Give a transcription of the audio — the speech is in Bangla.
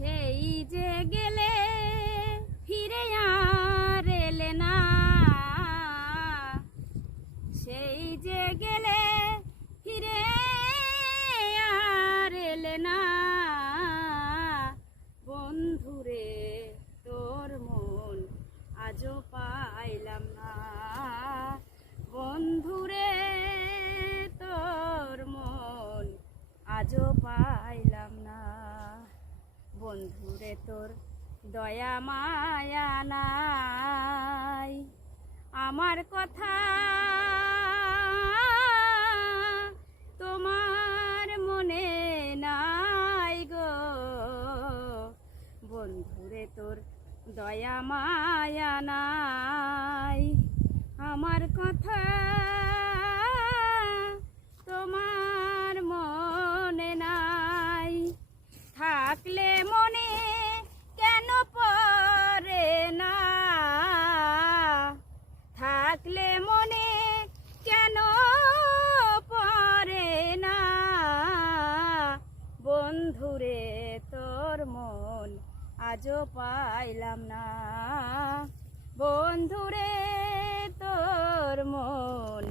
সেই যে গেলে ফিরে আর এলে না, সেই যে গেলে ফিরে আর এলে না। বন্ধুরে তোর মন আজও পাইলাম না, বন্ধুরে তোর মন আজও পাইলাম না। বন্ধুরে তোর দয়া মায়া নাই, আমার কথা তোমার মনে নাই গো। বন্ধুরে তোর দয়া মায়া নাই, আমার কথা তোমার মনে নাই। থাকলে মনে কেন পড়ে না, থাকলে মনে কেন পড়ে না। বন্ধুরে তোর মন আজও পাইলাম না, বন্ধুরে তোর মন